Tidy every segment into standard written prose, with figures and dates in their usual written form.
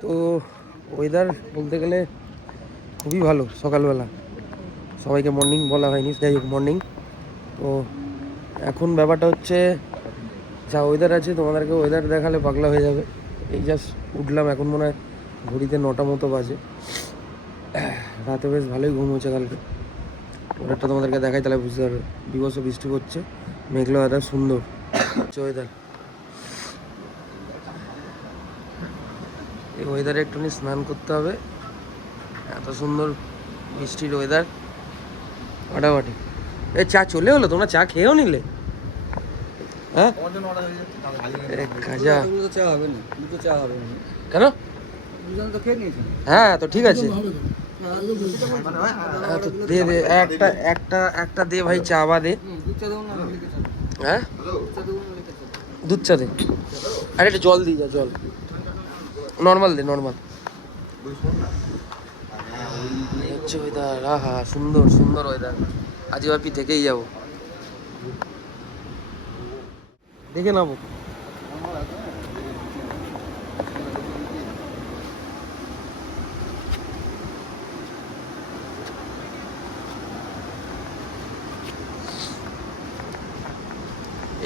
তো ওয়েদার বলতে গেলে খুবই ভালো। সকালবেলা সবাইকে মর্নিং বলা হয়নি, যাই হোক মর্নিং। তো এখন ব্যাপারটা হচ্ছে, যা ওয়েদার আছে তোমাদেরকে ওয়েদার দেখালে পাগলা হয়ে যাবে। এই জাস্ট উঠলাম, এখন মনে হয় ঘড়িতে 9টা মতো বাজে। রাতে বেশ ভালোই ঘুম হচ্ছে কালকে। ওয়েদারটা তোমাদেরকে দেখাই তাহলে বুঝতে পারবে। বিভৎস বৃষ্টি পড়ছে, মেঘলা ওয়েদার, সুন্দর ওয়েদার। এই ওয়েদারে একটুখানি স্নান করতে হবে, এত সুন্দর বৃষ্টির ওয়েদার, ফাটাফাটি। এ চা চলে হলো, তোমরা চা খেয়েও নিলে? হ্যাঁ খাজা কেন? হ্যাঁ তো ঠিক আছে, তো দে দে একটা একটা একটা দে ভাই, চা বা দে। হ্যাঁ দুধ চা দে, আরে একটা জল দিই, যা জল নর্মাল দে, নর্মাল। হচ্ছে ওয়েদার, আহা সুন্দর সুন্দর ওয়েদার। আজ ভাবি থেকেই যাবো, দেখে নেবো।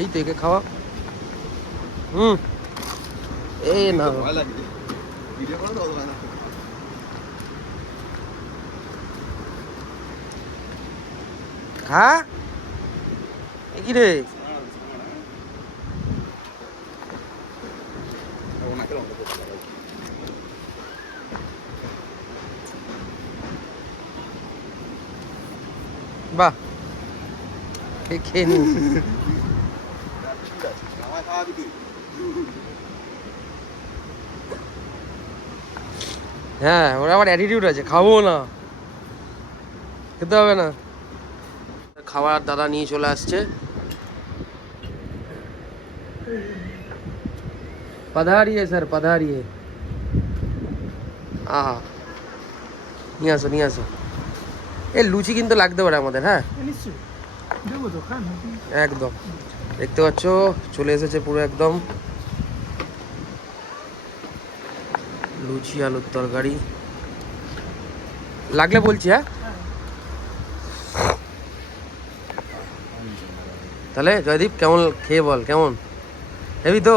এই থেকে খাওয়া, এই না খা, কি রে? বাহ, খেয়ে নি। হ্যাঁ ওরা আবার অ্যাটিটিউড আছে, খাবো না, খেতে হবে না। খাবার দাদা নিয়ে চলে আসছে। पधारिए স্যার पधारिए। আহা নিয়ে আসো নিয়ে আসো। এ লুচি কিন্তু লাগতে পারে আমাদের, হ্যাঁ একদম। দেখতে পাচ্ছ চলে এসেছে পুরো একদম লুচি আলুর তরকারি, লাগলে বলছি। হ্যাঁ তাহলে জয়দীপ কেমন, খেয়ে বল কেমন হেবি তো।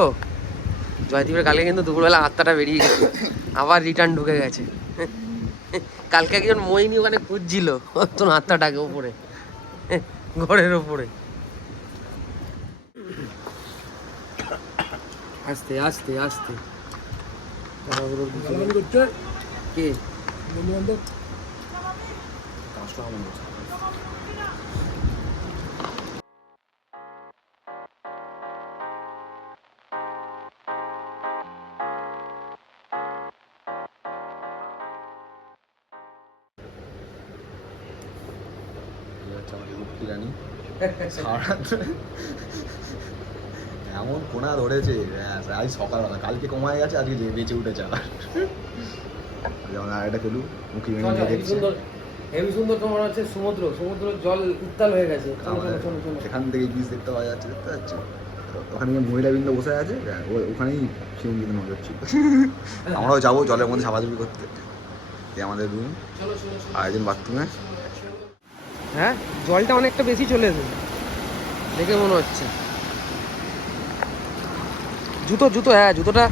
জয়দীপের কালকে কিন্তু দুপুরবেলা আত্মাটা বেরিয়ে গেছে, আবার রিটার্ন ঢুকে গেছে। কালকে একজন মোহিনী ওখানে খুঁজছিল তোর আত্মাটাকে ওপরে, ঘরের ওপরে। আস্তে আস্তে আস্তে কে এমন কোনা ধরেছে আজ সকালবেলা, কালকে কমায় গেছে, আজকে বেঁচে উঠেছে আবার। যেমন আর একটা চলু মুখি দেখছে হেবি সুন্দর। তোমার হচ্ছে সমুদ্র, সমুদ্রের জল উত্তাল হয়ে গেছে, সেখান থেকে বীজ দেখতে পাওয়া যাচ্ছে, দেখতে পাচ্ছ ওখানে মহিলা বৃন্দ বসে আছে, ওখানেই শিবলিঙ্গ মজা হচ্ছিল। আমরাও যাবো জলের মধ্যে সাবাদুবি করতে। আমাদের রুম আর একজন বাথরুমে। হ্যাঁ জলটা অনেকটা বেশি চলে এসেছে দেখে মনে হচ্ছে। জুতো জুতো, হ্যাঁ জুতোটা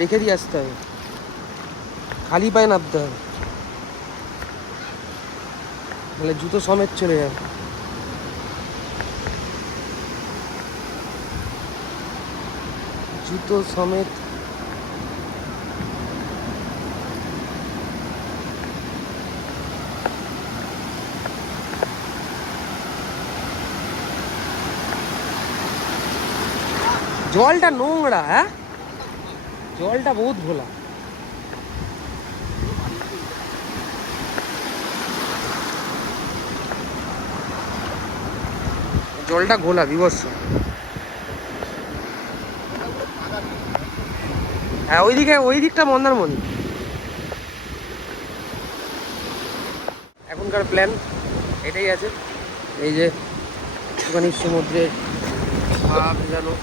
রেখে দিয়ে আসতে হবে, খালি পায়ে নামতে হবে, তাহলে জুতো সমেত চলে যাবে। জুতো সমেত জলটা নোংরা, হ্যাঁ জলটা বহুত ঘোলা। জলটা ঘোলা বিভৎস। হ্যাঁ ওইদিকে, ওই দিকটা মন্দারমণি। এখনকার প্ল্যান এটাই আছে, এই যে একটুখানি সমুদ্রে পা ভেজানো,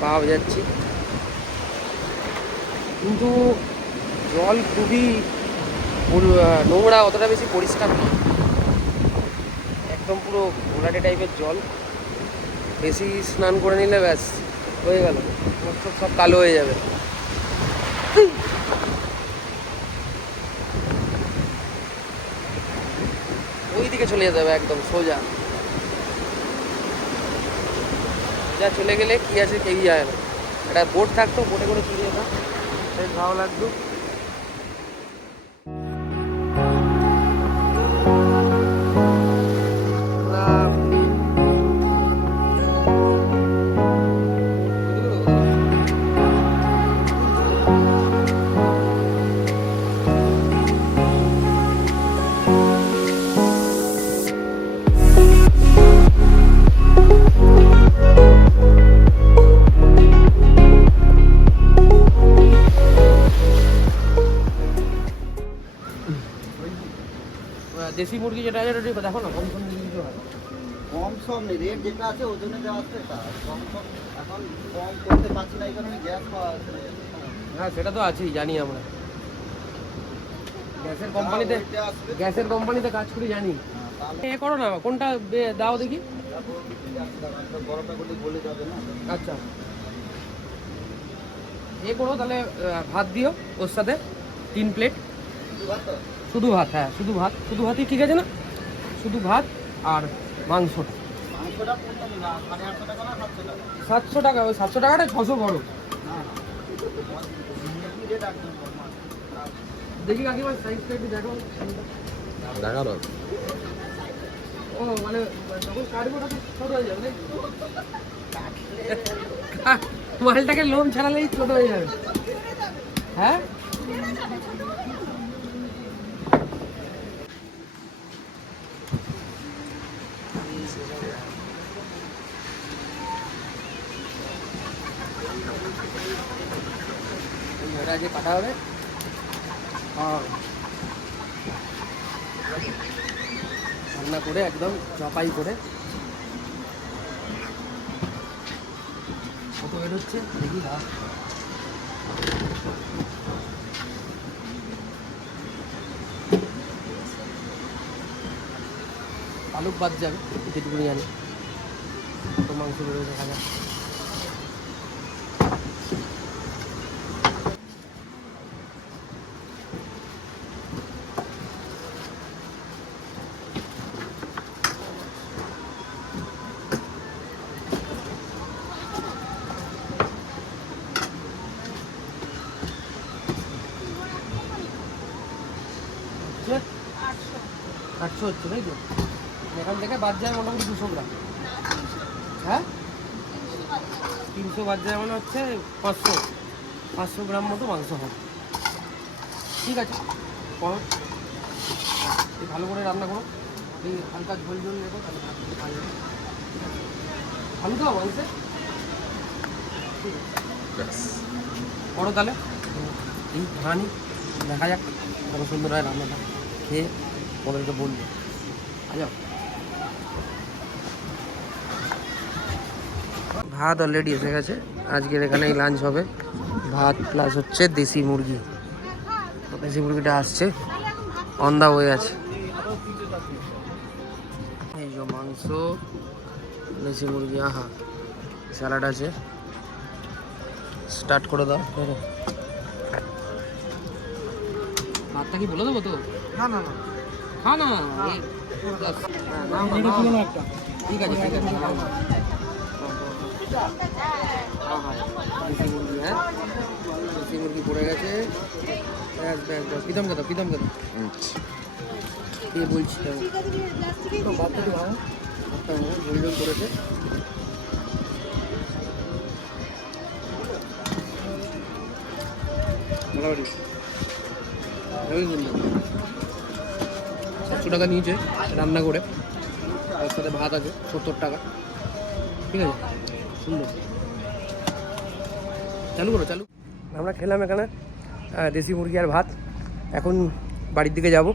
পা ভেজাচ্ছি। কিন্তু জল খুবই নোংরা, অতটা বেশি পরিষ্কার নয়, একদম পুরো ঘোলাটে টাইপের জল। বেশি স্নান করে নিলে ব্যাস হয়ে গেল, সব কালো হয়ে যাবে। ওই দিকে চলে যেতে হবে একদম সোজা, যা চলে গেলে কি আছে কেউই যায় না। একটা বোট থাকতো, বোটে করে চলে যেতাম, বেশ ভালো লাগতো। দেশি মুরগি যেটা আছে ওটা দেখো না, কম কম কিছু হয়। কম সম নেই, রেট যেটা আছে ওজনে দেওয়া আছে তা কম সম এখন কম করতে পারছি না, এই কারণে গ্যাস পাওয়া যাচ্ছে না। হ্যাঁ সেটা তো আছেই, জানি আমরা গ্যাসের কোম্পানিতে কাজ করি, জানি। এ করো না, কোনটা দাও দেখি। বড়টা করলে বলে যাবে না। আচ্ছা এ করো তাহলে, ভাত দিও ওর সাথে 3 প্লেট। শুধু ভাত, হ্যাঁ শুধু ভাত, শুধু ভাতই ঠিক আছে না? শুধু ভাত আর মাংসটা। মাংসটা কোনটা নিবা? 850 টাকা না 700 টাকা? 700 টাকা, ওই 700 টাকাটা 600 করো। না রেট একদম কম। দেখি কাকিমার সাইজটা একটু দেখো। দেখারো ও মানে যখন কাটবো তখন ছোট হয়ে যাবে নাকি? মালটাকে লোম ছাড়ালেই ছোট হয়ে যাবে। হ্যাঁ এটা যে কাটা হবে, রান্না করে একদম চাপাই করে। কত ওয়েট হচ্ছে দেখি। পালক বাদ যাবে যেটুকুনি জানি, কত মাংস বেরোবে দেখা যাক। হচ্ছে 800 হচ্ছে তাই তো? এখান থেকে বাদ যায় মোটামুটি 200 গ্রাম। হ্যাঁ 300 বাদ যায় মানে হচ্ছে 500 গ্রাম মতো মাংস হবে। ঠিক আছে করো, এই ভালো করে রান্না করো, এই হালকা ঝোল ঝোল নেবো তাহলে ভালো হবে। ভালো তো মাংসে ঠিক আছে করো তাহলে। এই খানি দেখা যাক কত সুন্দর হয় রান্নাটা, খেয়ে ওদেরকে বলবো। আচ্ছা ভাত অলরেডি এসে গেছে, আজকের এখানেই লাঞ্চ হবে। ভাত প্লাস হচ্ছে দেশি মুরগি, দেশি মুরগিটা আসছে, অন দা ওয়ে আছে। এই যে মাংস, দেশি মুরগি, আহা স্যালাড আছে। স্টার্ট করে দাও। ভাতটা কি বলে দেবো তো? না না না হ্যাঁ না ঠিক আছে ঠিক আছে। দেশি মুরগি, হ্যাঁ দেশি মুরগি পড়ে গেছে। প্রীতম কথা কে বলছি ভাতটা ঝোল ঝোল করেছে। মোটামুটি 700 টাকা নিয়েছে রান্না করে, তার সাথে ভাত আছে 70 টাকা। ঠিক আছে সুন্দর, চালু করো চালু। আমরা খেলাম এখানে দেশি মুরগি আর ভাত। এখন বাড়ির দিকে যাব,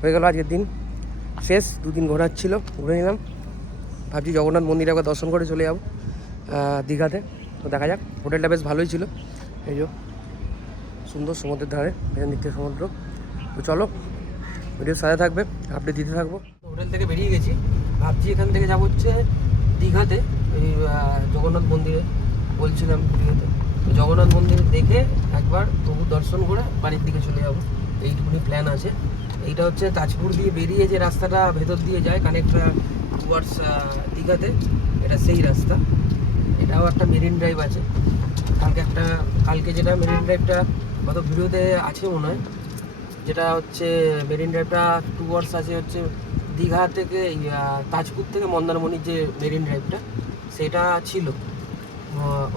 হয়ে গেল আজকের দিন শেষ। 2 দিন ঘোরার ছিল, ঘুরে নিলাম। ভাবছি জগন্নাথ মন্দিরে একবার দর্শন করে চলে যাবো দীঘাতে। তো দেখা যাক, হোটেলটা বেশ ভালোই ছিল। এই যে সুন্দর সমুদ্রের ধারে, এখান দিক থেকে সমুদ্র। তো চলো ভিডিওর সাথে থাকবে, আপডেট দিতে থাকবো। হোটেল থেকে বেরিয়ে গেছি, ভাবছি এখান থেকে যাবো হচ্ছে দীঘাতে, ওই জগন্নাথ মন্দিরে বলছিলাম ভিডিওতে। তো জগন্নাথ মন্দির দেখে একবার প্রভু দর্শন করে বাড়ির দিকে চলে যাবো, এইটুকুনি প্ল্যান আছে। এইটা হচ্ছে তাজপুর দিয়ে বেরিয়ে যে রাস্তাটা ভেতর দিয়ে যায় কানেক্ট টুয়ার্ডস দীঘাতে, এটা সেই রাস্তা। এটাও একটা মেরিন ড্রাইভ আছে। কালকে যেটা মেরিন ড্রাইভটা কত ভিডিওতে আছে মনে হয়, যেটা হচ্ছে মেরিন ড্রাইভটা টুয়ার্ডস আছে হচ্ছে দীঘা থেকে তাজপুর থেকে মন্দারমণির যে মেরিন ড্রাইভটা সেটা ছিল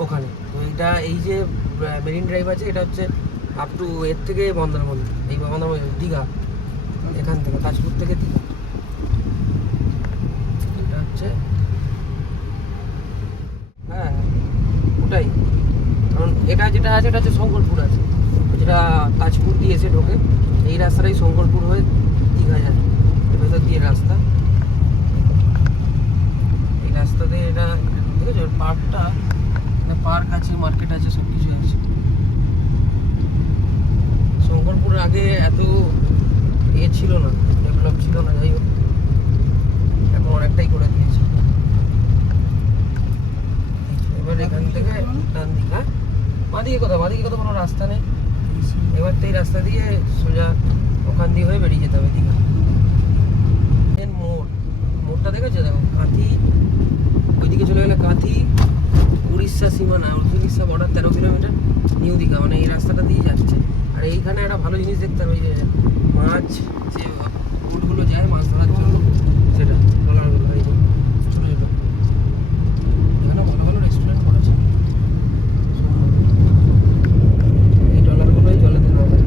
ওখানে। তো এই যে মেরিন ড্রাইভ আছে এটা হচ্ছে আপ টু এর থেকে মন্দারমণি, এই মন্দারমণি দীঘা, এখান থেকে তাজপুর থেকে দীঘা। এটা হচ্ছে হ্যাঁ ওটাই, কারণ এটা যেটা আছে এটা হচ্ছে শঙ্করপুর আছে, যেটা তাজপুর দিয়ে এসে ঢোকে, এই রাস্তাটাই শঙ্করপুর হয়ে দীঘা যায়, ভেতর দিয়ে রাস্তা। এই রাস্তাতে এটা দেখেছো পার্কটা, পার্ক আছে, মার্কেট আছে, সব কিছু আছে। শঙ্করপুর আগে এত ছিল না, ডেভেলপ ছিল না, যাই হোক এখন অনেকটাই করে দিয়েছে। এবার এখান থেকে ডান দিক, হ্যাঁ বাঁদিকে কোথাও কোনো রাস্তা নেই। এবার তো এই রাস্তা দিয়ে সোজা ওখান দিয়ে হয়ে বেরিয়ে যেতে হবে দীঘা। মোড়টা দেখেছো, দেখো কাঁথি, ওইদিকে চলে গেলে কাঁথি, উড়িষ্যা সীমানা, Orissa border 13 kilometre new Digha, মানে এই রাস্তাটা দিয়ে যাচ্ছে। আর এইখানে একটা ভালো জিনিস দেখতে হবে, যে মাছ যে বোটগুলো যায় মাছ ধরার জন্য, সেটা ট্রলারগুলো, এই যে ছোটো ছোটো, এখানে ভালো ভালো রেস্টুরেন্ট করেছে। এই ট্রলারগুলোই জলে দেওয়া হবে।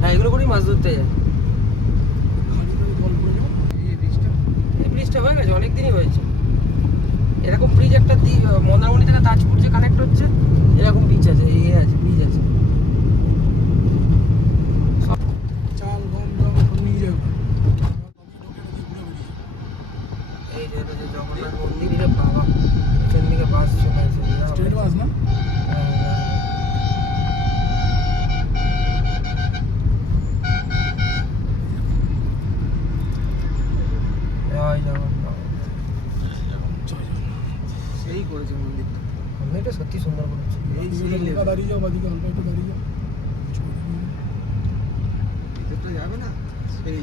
হ্যাঁ এগুলো করেই মাছ ধরতে যায়। এই ব্রিজটা হয়ে গেছে, অনেক দিনই হয়েছে। এরকম ব্রিজ একটা মন্দারমণি থেকে তাজপুর যে কানেক্ট হচ্ছে, এরকম ব্রিজ আছে, আছে ব্রিজ আছে। এই যে এটা যে জগন্নাথ মন্দির, বাবা এখান থেকে বাস চলে আসে, স্টেট বাস না? সেই করেছে মন্দিরটা, মন্দিরটা সত্যি সুন্দর করেছে। দাঁড়িয়ে যাও, বাদিকে অল্প একটু দাঁড়িয়ে যাও, ভিতরটা যাবে না, সেই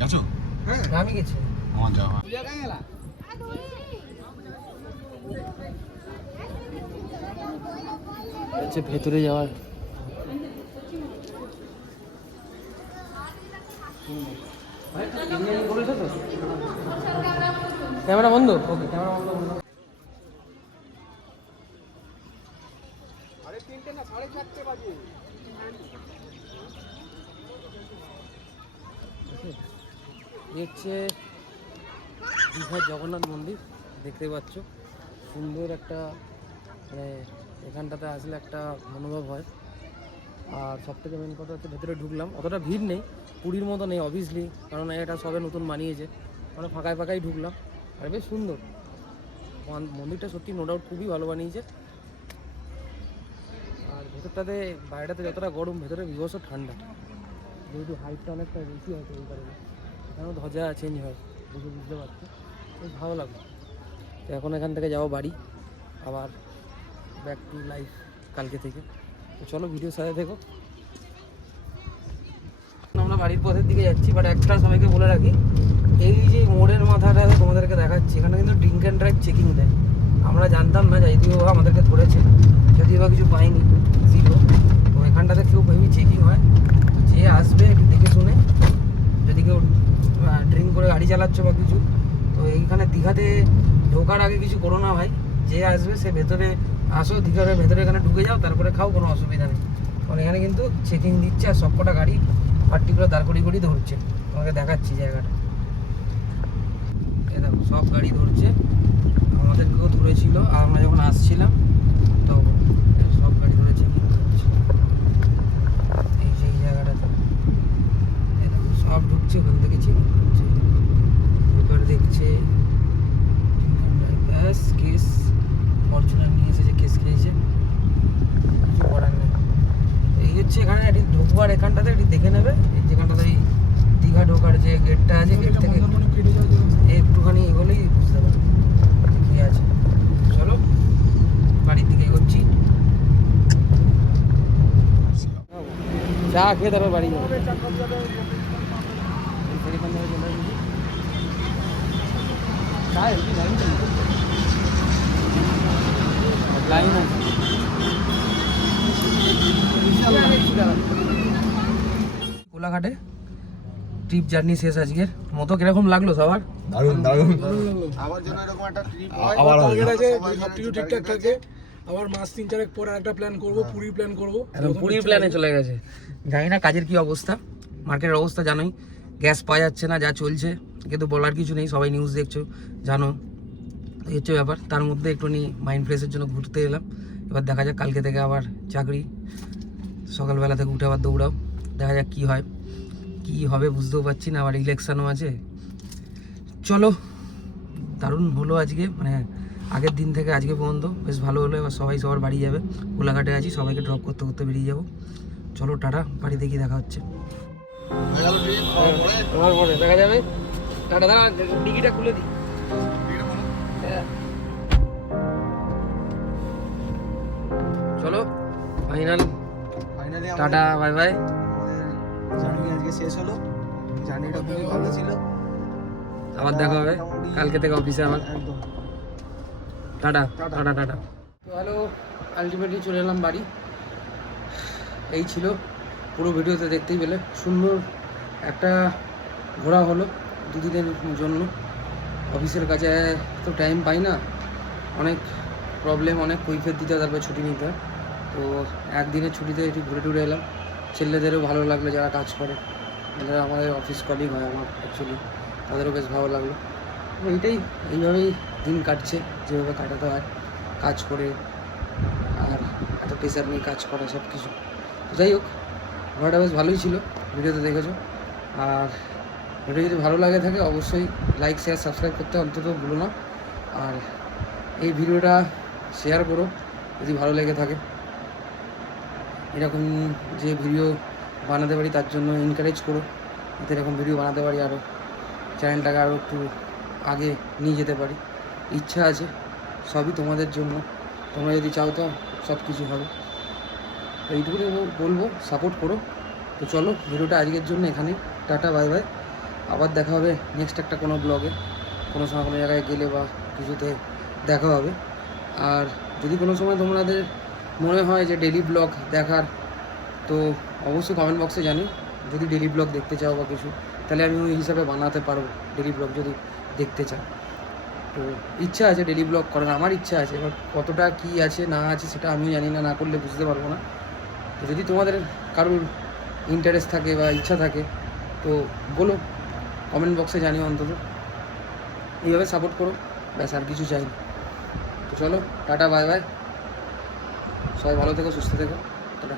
গেছো? হ্যাঁ আমি গেছি, আমার যাওয়া হচ্ছে ভেতরে যাওয়ার। ক্যামেরা বন্ধ, ওকে ক্যামেরা বন্ধ। আরে 3টে না 4:30 বাজে। দেখছে দীঘার জগন্নাথ মন্দির, দেখতে পাচ্ছ সুন্দর একটা, মানে এখানটাতে আসলে একটা মনোভাব হয়। আর সবথেকে মেন কথা হচ্ছে ভেতরে ঢুকলাম, অতটা ভিড় নেই, পুরীর মতো নেই অবভিয়াসলি, কারণ এটা সবে নতুন বানিয়েছে, মানে ফাঁকায় ফাঁকাই ঢুকলাম। আর বেশ সুন্দর মন্দিরটা, সত্যি নো ডাউট খুবই ভালো বানিয়েছে। আর ভেতরটাতে, বাইরেটাতে যতটা গরম, ভেতরে বিভৎস ঠান্ডা, যেহেতু হাইটটা অনেকটা বেশি হয়তো এই কারণে, এখানেও ধ্বজা চেঞ্জ হয়, বুঝতে পারছো, বেশ ভালো লাগলো। তো এখন এখান থেকে যাবো বাড়ি, আবার ব্যাক টু লাইফ কালকে থেকে। তো চলো ভিডিও সাথে দেখো। আমরা বাড়ির পথের দিকে যাচ্ছি, বাট একটা সবাইকে বলে রাখি, এই যে মোড়ের মাথাটা তোমাদেরকে দেখাচ্ছি, এখানে কিন্তু ড্রিঙ্ক অ্যান্ড ড্রাইভ চেকিং দেয়। আমরা জানতাম না, যদিও আমাদেরকে ধরেছে, যদিও বা কিছু পাইনি, জিরো। তো এখানটাতে কেউ হেভি চেকিং হয়, যে আসবে একটু দেখে শুনে, যদি কেউ ড্রিঙ্ক করে গাড়ি চালাচ্ছ বা কিছু, তো এইখানে দীঘাতে ঢোকার আগে কিছু করো না ভাই, যে আসবে সে ভেতরে আসো, দীঘার ভেতরে এখানে ঢুকে যাও, তারপরে খাও, কোনো অসুবিধা নেই। কারণ এখানে কিন্তু চেকিং দিচ্ছে, আর সবকটা গাড়ি পার্টিকুলার দাঁড় করিয়ে ধরছে। তোমাকে দেখাচ্ছি জায়গাটা, এ দেখো সব গাড়ি ধরছে, আমাদেরকেও ধরেছিল, আর আমরা যখন আসছিলাম তো সব গাড়ি ধরে চেকিং করছে। এই যে এই জায়গাটাতে সব ঢুকছে, ওখান থেকে চেকিং করছে, এবার দেখছে কেস ফরচুনার এটি ঢোকবার এখানটাতে এটি দেখে নেবে, এই যেখানটাতে এই দীঘা ঢোকার যে গেটটা আছে, গেট থেকে একটুখানি এগোলেই বুঝতে পারবে কি আছে। চলো বাড়ির দিকে এগোচ্ছি, চা খেয়ে তারপর বাড়ি যাবো। লাইন আছে কোলাঘাটে। ট্রিপ জার্নি শেষ আজকের মতো। কিরকম লাগলো সবার? দারুণ দারুণ। আমার জন্য এরকম একটা ট্রিপ আবার হবে। টার্গেট আছে সবকিছু ঠিকঠাক থাকে, আবার মাস 3-4 পর একটা প্ল্যান করব, পুরী প্ল্যান করব। একদম পুরীর প্ল্যানে চলে গেছে। জানি না কাজের কি অবস্থা, মার্কেটের অবস্থা জানোই, গ্যাস পাওয়া যাচ্ছে না, যা চলছে কিন্তু বলার কিছু নেই, সবাই নিউজ দেখছো জানো, এই হচ্ছে ব্যাপার। তার মধ্যে একটুখানি মাইন্ড ফ্রেশের জন্য ঘুরতে এলাম। এবার দেখা যাক, কালকে থেকে আবার চাকরি, সকালবেলা থেকে উঠে আবার দৌড়াও, দেখা যাক কী হয় কী হবে বুঝতেও পারছি না, আবার ইলেকশানও আছে। চলো, দারুণ হলো আজকে, মানে আগের দিন থেকে আজকে পর্যন্ত বেশ ভালো হলো। এবার সবাই সবার বাড়ি যাবে, কোলাঘাটে আছি, সবাইকে ড্রপ করতে করতে বেরিয়ে যাবো। চলো টাটা, বাড়িতে গিয়ে দেখা হচ্ছে। তোমার পরে দেখা যাবে। টাটা, দাঁড়া ডিকিটা খুলে দিই। চলো final tata, bye bye. Journey আজকে শেষ হলো, জার্নিটা খুবই ভালো ছিল। আবার দেখা হবে কালকে থেকে অফিসে আবার। একদম টাটা টাটা টাটা। তো হ্যালো, আলটিমেটলি চলে এলাম বাড়ি। এই ছিল পুরো ভিডিওতে দেখতেই পেলে, সুন্দর একটা ঘোরা হলো 2 দিনের জন্য। অফিসের কাছে তো টাইম পাই না, অনেক প্রবলেম, অনেক কৈফিয়ত দিতে হয়, তারপরে ছুটি নিতে হয়। তো একদিনের ছুটিতে একটু ঘুরে টুরে এলাম। ছেলেদেরও ভালো লাগলো যারা কাজ করে, যারা আমাদের অফিস কলিগ হয় আমার অ্যাকচুয়ালি, তাদেরও বেশ ভালো লাগলো। এইভাবেই দিন কাটছে, যেভাবে কাটাতে হয় কাজ করে, আর এত প্রেশার নিয়ে কাজ করা সব কিছু। যাই হোক, ঘোরাটা বেশ ভালোই ছিল, ভিডিওতে দেখেছো। আর ভিডিও যদি ভালো লাগে থাকে অবশ্যই লাইক শেয়ার সাবস্ক্রাইব করতে অন্তত ভুলো না। আর এই ভিডিওটা শেয়ার করো যদি ভালো লেগে থাকে। এরকম যে ভিডিও বানাতে পারি তার জন্য এনকারেজ করো, যাতে এরকম ভিডিও বানাতে পারি, আরও চ্যানেলটাকে আরও একটু আগে নিয়ে যেতে পারি। ইচ্ছা আছে, সবই তোমাদের জন্য, তোমরা যদি চাও তো সব কিছু হবে। তো এইটুকুনি বলবো, সাপোর্ট করো। তো চলো, ভিডিওটা আজকের জন্য এখানে, টাটা বাই বাই। আবার দেখা হবে নেক্সট একটা কোনো ব্লগে, কোনো সময় কোনো জায়গায় গেলে বা কিছুতে দেখা হবে। আর যদি কোনো সময় তোমাদের মনে হয় যে ডেলি ব্লগ দেখার, তো অবশ্যই কমেন্ট বক্সে জানি। যদি ডেলি ব্লগ দেখতে চাও বা কিছু, তাহলে আমি ওই হিসাবে বানাতে পারবো ডেলি ব্লগ যদি দেখতে চাও। তো ইচ্ছা আছে ডেলি ব্লগ করার, আমার ইচ্ছা আছে। এবার কতটা কী আছে না আছে সেটা আমিও জানি না, না করলে বুঝতে পারবো না। তো যদি তোমাদের কারোর ইন্টারেস্ট থাকে বা ইচ্ছা থাকে তো বলো, কমেন্ট বক্সে জানিও অন্তত। এইভাবে সাপোর্ট করো, ব্যাস, আর কিছু চাই না। তো চলো টাটা বাই বাই, সবাই ভালো থেকো, সুস্থ থেকো, টাটা।